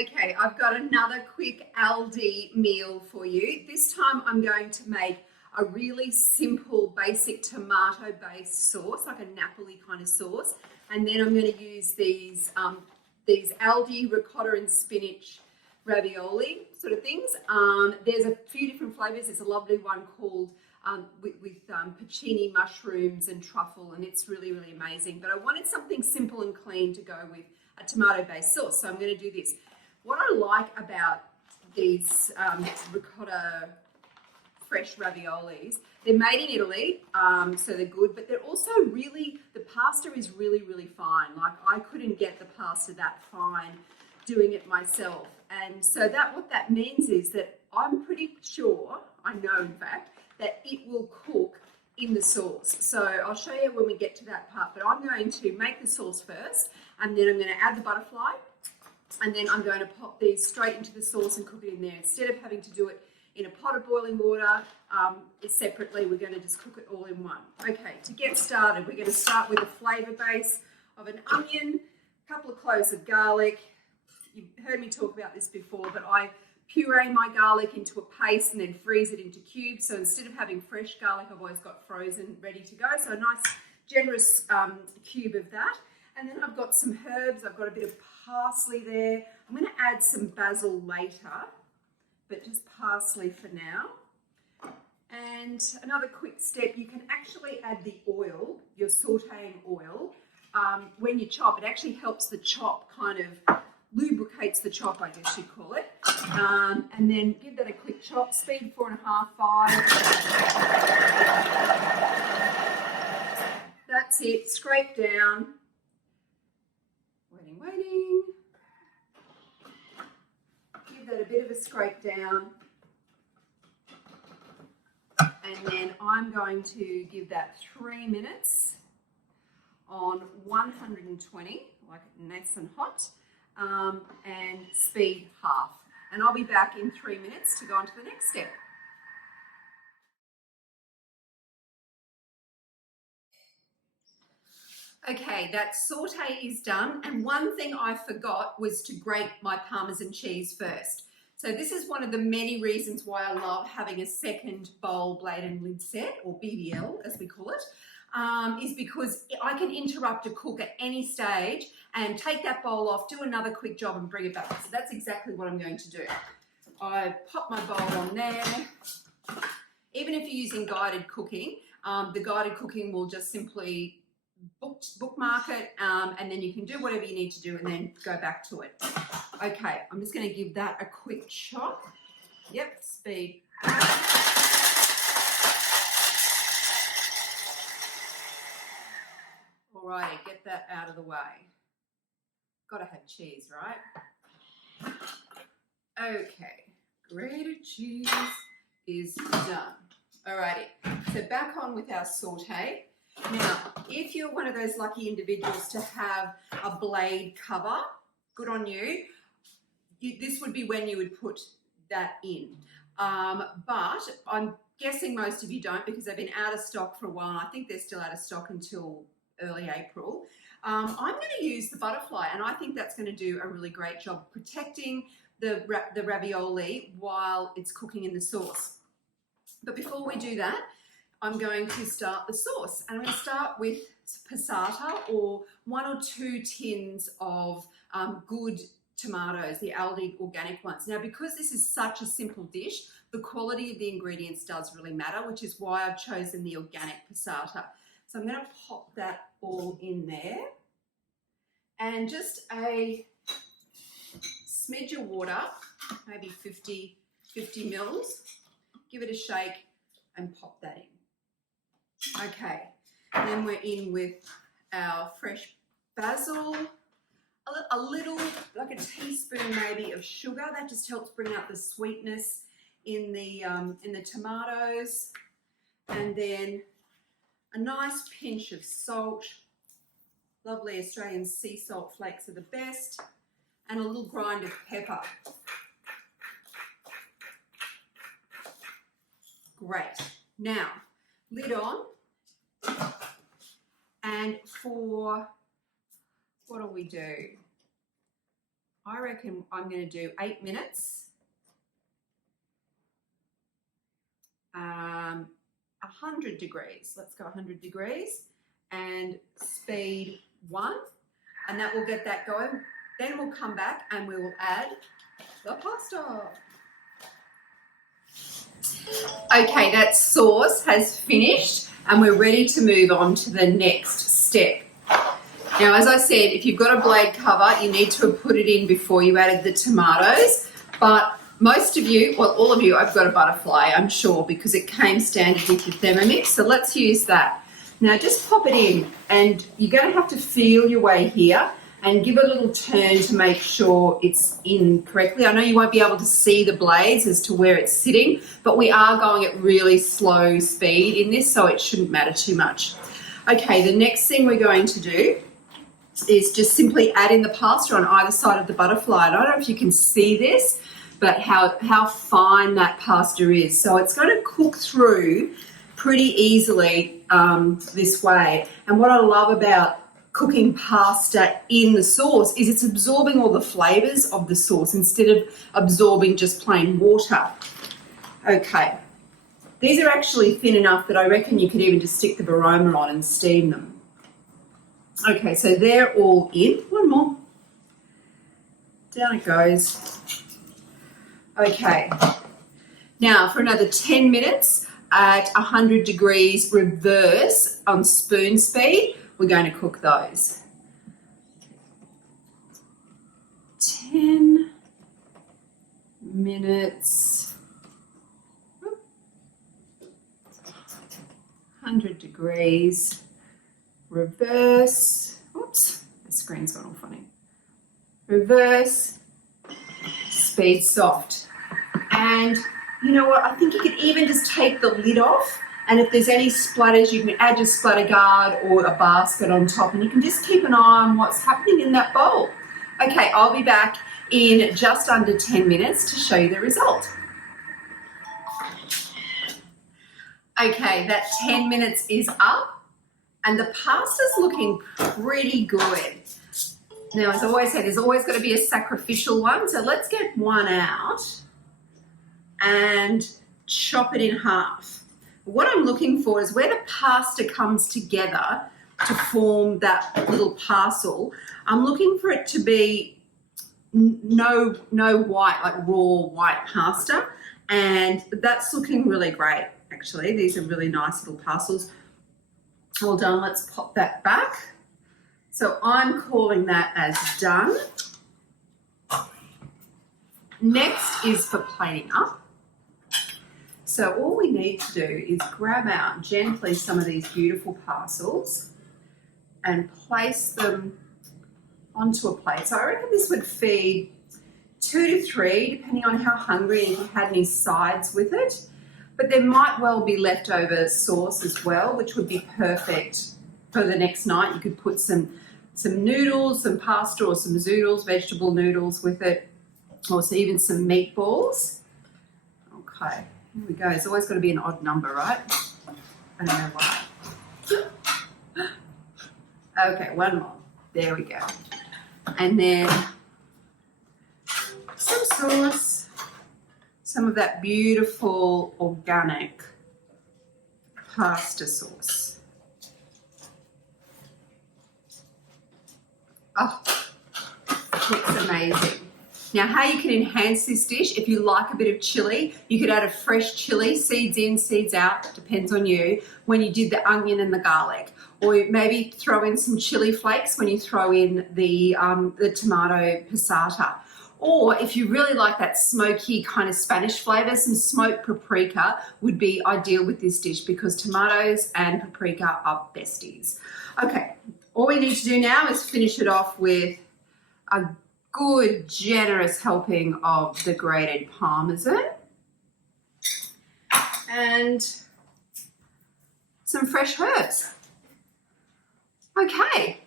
Okay, I've got another quick Aldi meal for you. This time I'm going to make a really simple, basic tomato-based sauce, like a Napoli kind of sauce. And then I'm going to use these Aldi ricotta and spinach ravioli sort of things. There's a few different flavors. There's a lovely one called with pacini mushrooms and truffle, and it's really, really amazing. But I wanted something simple and clean to go with a tomato-based sauce, so I'm going to do this. What I like about these ricotta fresh raviolis, they're made in Italy, so they're good, but they're also really, the pasta is really, really fine. Like, I couldn't get the pasta that fine doing it myself. And so what that means is that I'm pretty sure, I know in fact, that it will cook in the sauce. So I'll show you when we get to that part, but I'm going to make the sauce first, and then I'm going to add the butterfly, and then I'm going to pop these straight into the sauce and cook it in there. Instead of having to do it in a pot of boiling water separately, we're going to just cook it all in one. Okay, to get started, we're going to start with a flavour base of an onion, a couple of cloves of garlic. You've heard me talk about this before, but I puree my garlic into a paste and then freeze it into cubes. So instead of having fresh garlic, I've always got frozen ready to go. So a nice generous cube of that. And then I've got some herbs. I've got a bit of parsley there. I'm going to add some basil later, but just parsley for now. And another quick step, you can actually add the oil, your sauteing oil, when you chop. It actually helps the chop, kind of lubricates the chop, I guess you'd call it. And then give that a quick chop, speed 4.5, 5. That's it, scrape down. Waiting. Give that a bit of a scrape down. And then I'm going to give that 3 minutes on 120, like nice and hot, and speed half. And I'll be back in 3 minutes to go on to the next step. Okay, that saute is done, and one thing I forgot was to grate my Parmesan cheese first. So this is one of the many reasons why I love having a second bowl, blade and lid set, or BBL as we call it, is because I can interrupt a cook at any stage and take that bowl off, do another quick job and bring it back. So that's exactly what I'm going to do. I pop my bowl on there. Even if you're using guided cooking, the guided cooking will just simply bookmark it, and then you can do whatever you need to do and then go back to it. Okay, I'm just going to give that a quick chop. Yep, speed. Alrighty, get that out of the way. Gotta have cheese, right? Okay, grated cheese is done. Alrighty, so back on with our saute. Now, if you're one of those lucky individuals to have a blade cover, good on you. This would be when you would put that in. But I'm guessing most of you don't, because they've been out of stock for a while. I think they're still out of stock until early April. I'm going to use the butterfly, and I think that's going to do a really great job protecting the ravioli while it's cooking in the sauce. But before we do that, I'm going to start the sauce, and I'm going to start with passata, or 1 or 2 tins of good tomatoes, the Aldi organic ones. Now, because this is such a simple dish, the quality of the ingredients does really matter, which is why I've chosen the organic passata. So I'm going to pop that all in there, and just a smidge of water, maybe 50 mils. Give it a shake and pop that in. Okay, and then we're in with our fresh basil, a little, like a teaspoon maybe of sugar. That just helps bring out the sweetness in the tomatoes, and then a nice pinch of salt. Lovely Australian sea salt flakes are the best, and a little grind of pepper. Great. Now, lid on, and for, what do? I reckon I'm going to do 8 minutes. 100 degrees. Let's go 100 degrees and speed 1, and that will get that going. Then we'll come back and we will add the pasta. Okay, that sauce has finished and we're ready to move on to the next step. Now, as I said, if you've got a blade cover, you need to have put it in before you added the tomatoes, but most of you, well, all of you, I've got a butterfly, I'm sure, because it came standard with the Thermomix, so let's use that. Now, just pop it in, and you're going to have to feel your way here and give it a little turn to make sure it's in correctly. I know you won't be able to see the blades as to where it's sitting, but we are going at really slow speed in this, so it shouldn't matter too much. Okay, the next thing we're going to do is just simply add in the pasta on either side of the butterfly. I don't know if you can see this, but how fine that pasta is. So it's going to cook through pretty easily this way. And what I love about cooking pasta in the sauce is it's absorbing all the flavors of the sauce instead of absorbing just plain water. Okay, these are actually thin enough that I reckon you could even just stick the baroma on and steam them. Okay, so they're all in. One more. Down it goes. Okay, now for another 10 minutes at 100 degrees reverse on spoon speed, we're going to cook those. 10 minutes, 100 degrees, reverse. Oops, the screen's gone all funny. Reverse, speed soft. And you know what, I think you could even just take the lid off, and if there's any splatters, you can add your splatter guard or a basket on top, and you can just keep an eye on what's happening in that bowl. Okay, I'll be back in just under 10 minutes to show you the result. Okay, that 10 minutes is up and the pasta's looking pretty good. Now, as I always say, there's always got to be a sacrificial one, so let's get one out and chop it in half. What I'm looking for is where the pasta comes together to form that little parcel. I'm looking for it to be no white, like raw white pasta, and that's looking really great, actually. These are really nice little parcels. Well done, let's pop that back. So I'm calling that as done. Next is for plating up. So all we need to do is grab out gently some of these beautiful parcels and place them onto a plate. So I reckon this would feed 2 to 3, depending on how hungry and if you had any sides with it. But there might well be leftover sauce as well, which would be perfect for the next night. You could put some noodles, some pasta or some zoodles, vegetable noodles with it, or even some meatballs. Okay. Here we go. It's always got to be an odd number, right? I don't know why. Okay, one more. There we go. And then some sauce, some of that beautiful organic pasta sauce. Oh, looks amazing. Now, how you can enhance this dish, if you like a bit of chili, you could add a fresh chili, seeds in, seeds out, depends on you, when you did the onion and the garlic. Or maybe throw in some chili flakes when you throw in the tomato passata. Or if you really like that smoky kind of Spanish flavour, some smoked paprika would be ideal with this dish because tomatoes and paprika are besties. Okay, all we need to do now is finish it off with a good, generous helping of the grated Parmesan and some fresh herbs. Okay,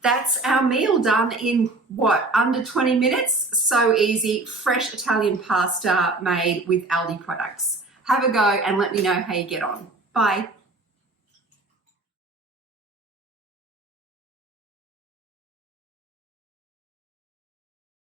that's our meal done in what, under 20 minutes? So easy, fresh Italian pasta made with Aldi products. Have a go and let me know how you get on. Bye.